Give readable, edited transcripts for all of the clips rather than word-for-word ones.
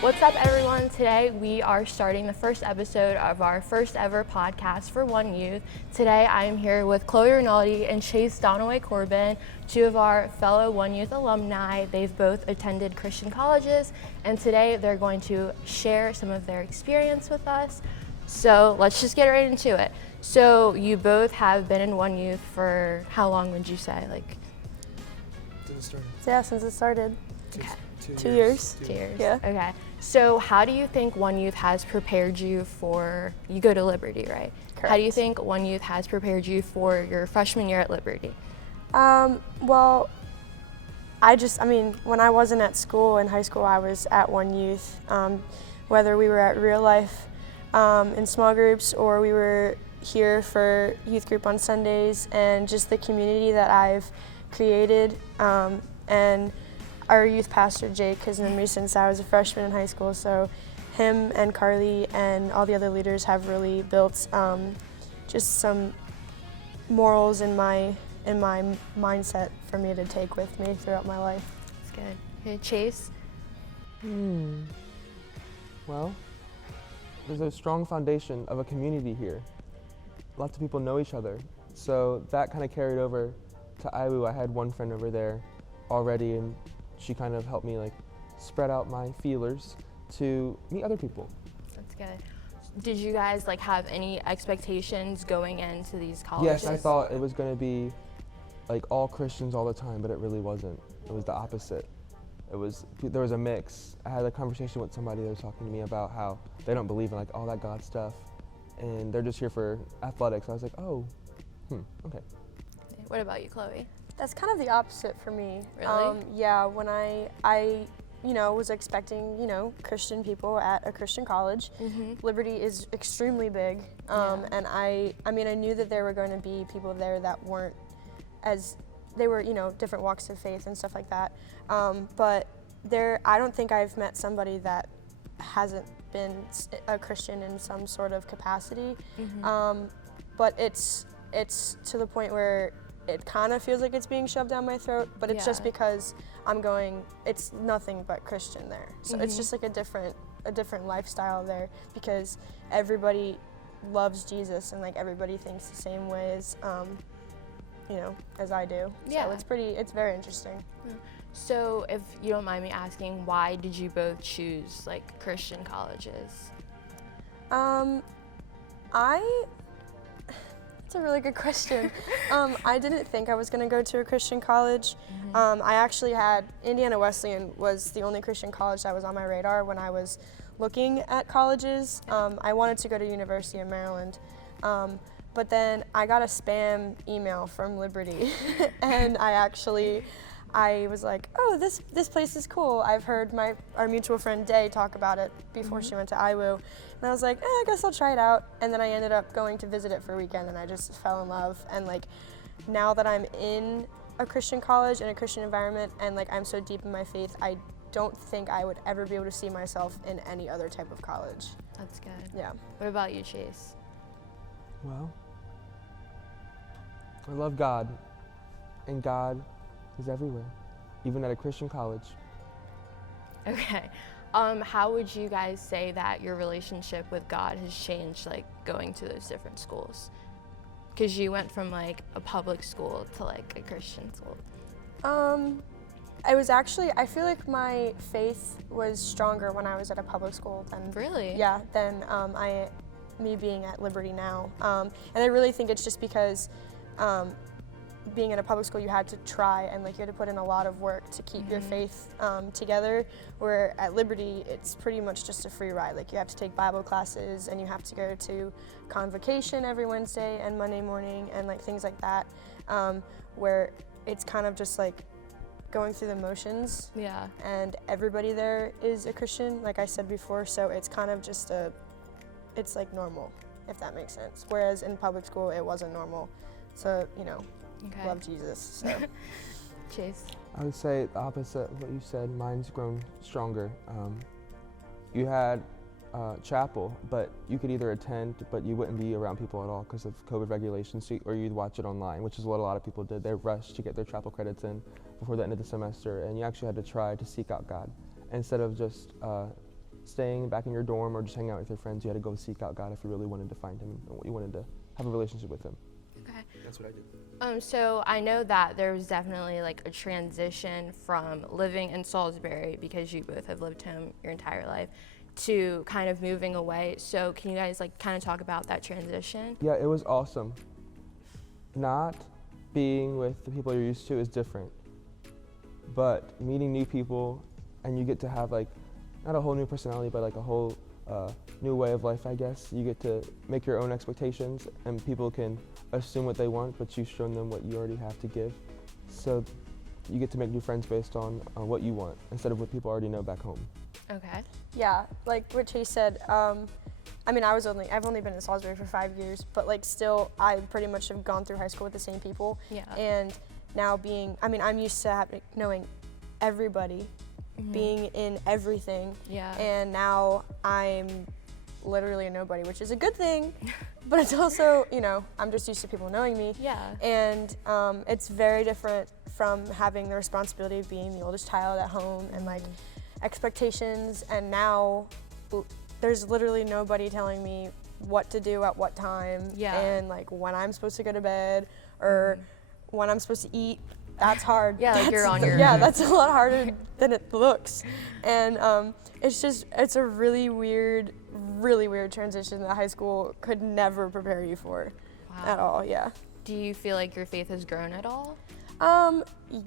What's up, everyone? Today we are starting the first episode of our first ever podcast for One Youth. Today I am here with Chloe Rinaldi and Chase Donoway Corbin, two of our fellow One Youth alumni. They've both attended Christian colleges, and today they're going to share some of their experience with us. So let's just get right into it. So you both have been in One Youth for how long would you say? Since it started. Yeah, since it started. Okay. 2 years. 2 years. Yeah. Okay. So how do you think One Youth has prepared you for, you go to Liberty, right? Correct. How do you think One Youth has prepared you for your freshman year at Liberty? Well, when I wasn't at school in high school, I was at One Youth. Whether we were at real life in small groups or we were here for youth group on Sundays, and just the community that I've created, and our youth pastor, Jake, has known me since I was a freshman in high school, so him and Carly and all the other leaders have really built just some morals in my mindset for me to take with me throughout my life. That's good. Okay, Chase? Well, there's a strong foundation of a community here. Lots of people know each other, so that kind of carried over to IWU. I had one friend over there already, and she kind of helped me spread out my feelers to meet other people. That's good. Did you guys have any expectations going into these colleges? Yes, I thought it was going to be all Christians all the time, but it really wasn't. It was the opposite. There was a mix. I had a conversation with somebody that was talking to me about how they don't believe in all that God stuff, and they're just here for athletics. I was like, oh, okay. What about you, Chloe? That's kind of the opposite for me. Really? Yeah, when I was expecting, Christian people at a Christian college. Mm-hmm. Liberty is extremely big, and I knew that there were going to be people there that weren't they were, different walks of faith and stuff like that. But I don't think I've met somebody that hasn't been a Christian in some sort of capacity. Mm-hmm. But it's to the point where it kind of feels like it's being shoved down my throat, but it's just because it's nothing but Christian there. So it's just a different lifestyle there, because everybody loves Jesus and everybody thinks the same way as I do. Yeah. So it's very interesting. So if you don't mind me asking, why did you both choose Christian colleges? That's a really good question. I didn't think I was going to go to a Christian college. I actually had Indiana Wesleyan was the only Christian college that was on my radar when I was looking at colleges. I wanted to go to University of Maryland, but then I got a spam email from Liberty, and I was like, oh, this place is cool. I've heard our mutual friend Day talk about it before she went to IWU. And I was like, I guess I'll try it out. And then I ended up going to visit it for a weekend, and I just fell in love. And now that I'm in a Christian college, in a Christian environment, and I'm so deep in my faith, I don't think I would ever be able to see myself in any other type of college. That's good. Yeah. What about you, Chase? Well, I love God, and God is everywhere, even at a Christian college. Okay. How would you guys say that your relationship with God has changed, going to those different schools? Because you went from a public school to a Christian school. I feel like my faith was stronger when I was at a public school than Really? Yeah, than me being at Liberty now. And I really think it's just because being in a public school, you had to try and you had to put in a lot of work to keep your faith together, where at Liberty it's pretty much just a free ride. You have to take Bible classes, and you have to go to convocation every Wednesday and Monday morning, and things like that, where it's kind of just going through the motions. Yeah. And everybody there is a Christian, like I said before, so it's kind of just it's normal, if that makes sense. Whereas in public school it wasn't normal. So, Okay. love Jesus. So. Chase? I would say the opposite of what you said. Mine's grown stronger. You had chapel, but you could either attend, but you wouldn't be around people at all because of COVID regulations, or you'd watch it online, which is what a lot of people did. They rushed to get their chapel credits in before the end of the semester, and you actually had to try to seek out God instead of just staying back in your dorm or just hanging out with your friends. You had to go seek out God if you really wanted to find him and you wanted to have a relationship with him. Okay. That's what I did. So I know that there was definitely like a transition from living in Salisbury, because you both have lived home your entire life, to kind of moving away. So can you guys like kind of talk about that transition? Yeah, it was awesome. Not being with the people you're used to is different, but meeting new people, and you get to have like, not a whole new personality, but like a whole new way of life, I guess. You get to make your own expectations, and people can assume what they want, but you've shown them what you already have to give. So you get to make new friends based on what you want, instead of what people already know back home. Okay. Yeah, like what Chase said, I mean, I've only been in Salisbury for 5 years, but like still, I pretty much have gone through high school with the same people. Yeah. And now I'm used to knowing everybody, being in everything. Yeah. And now I'm literally a nobody, which is a good thing, but it's also, I'm just used to people knowing me. Yeah. And it's very different from having the responsibility of being the oldest child at home and like expectations, and now there's literally nobody telling me what to do at what time, and like when I'm supposed to go to bed or when I'm supposed to eat. That's hard. Yeah, like you're on your Yeah, own. that's a lot harder than it looks. And it's a really weird transition that high school could never prepare you for at all, yeah. Do you feel like your faith has grown at all?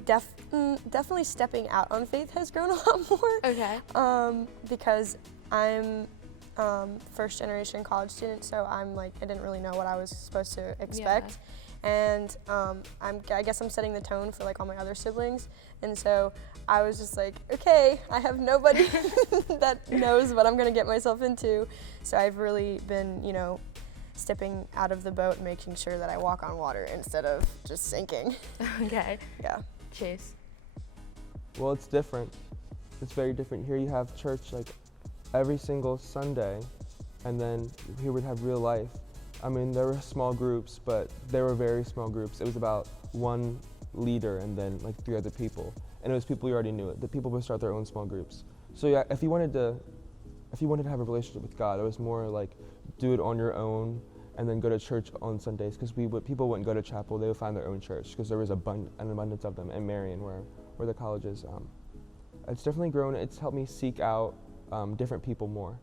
Definitely stepping out on faith has grown a lot more. Okay. Because I'm first generation college student, so I didn't really know what I was supposed to expect. Yeah. And I guess I'm setting the tone for like all my other siblings, and so I was just like, okay, I have nobody that knows what I'm gonna get myself into. So I've really been, stepping out of the boat and making sure that I walk on water instead of just sinking. Okay. Yeah. Chase? Well, it's different. It's very different. Here you have church like every single Sunday, and then here we'd have real life. I mean, there were small groups, but they were very small groups. It was about one leader and then like 3 other people, and it was people you already knew. The people would start their own small groups. So yeah, if you wanted to have a relationship with God, it was more like do it on your own and then go to church on Sundays, because people wouldn't go to chapel. They would find their own church because there was an abundance of them in Marion, where the college is. It's definitely grown. It's helped me seek out different people more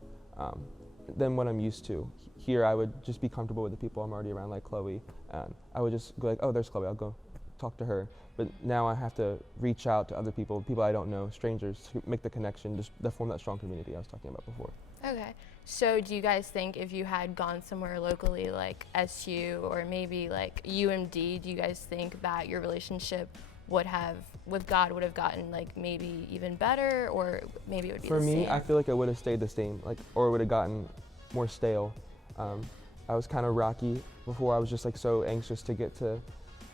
than what I'm used to. Here, I would just be comfortable with the people I'm already around, like Chloe, and I would just go like, oh, there's Chloe, I'll go talk to her. But now I have to reach out to other people I don't know, strangers, to make the connection, just to form that strong community I was talking about before. Okay. So do you guys think if you had gone somewhere locally like SU or maybe like UMD, do you guys think that your relationship with God would have gotten like maybe even better, or maybe it would be the same? For me, I feel like it would have stayed the same, or it would have gotten more stale. I was kind of rocky before. I was just like so anxious to get to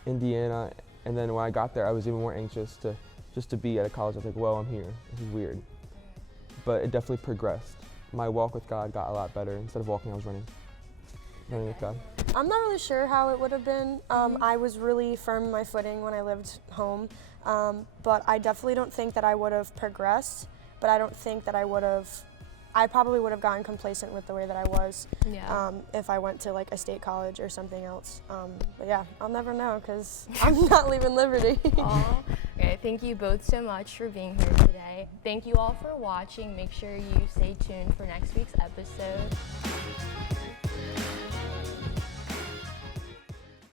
Indiana, and then when I got there, I was even more anxious to be at a college. I was like, well, I'm here. This is weird. But it definitely progressed. My walk with God got a lot better. Instead of walking, I was running with God. I'm not really sure how it would have been. I was really firm in my footing when I lived home, but I definitely don't think that I would have progressed, but I don't think that I probably would have gotten complacent with the way that I was if I went to like a state college or something else. But yeah, I'll never know because I'm not leaving Liberty. Okay, thank you both so much for being here today. Thank you all for watching. Make sure you stay tuned for next week's episode.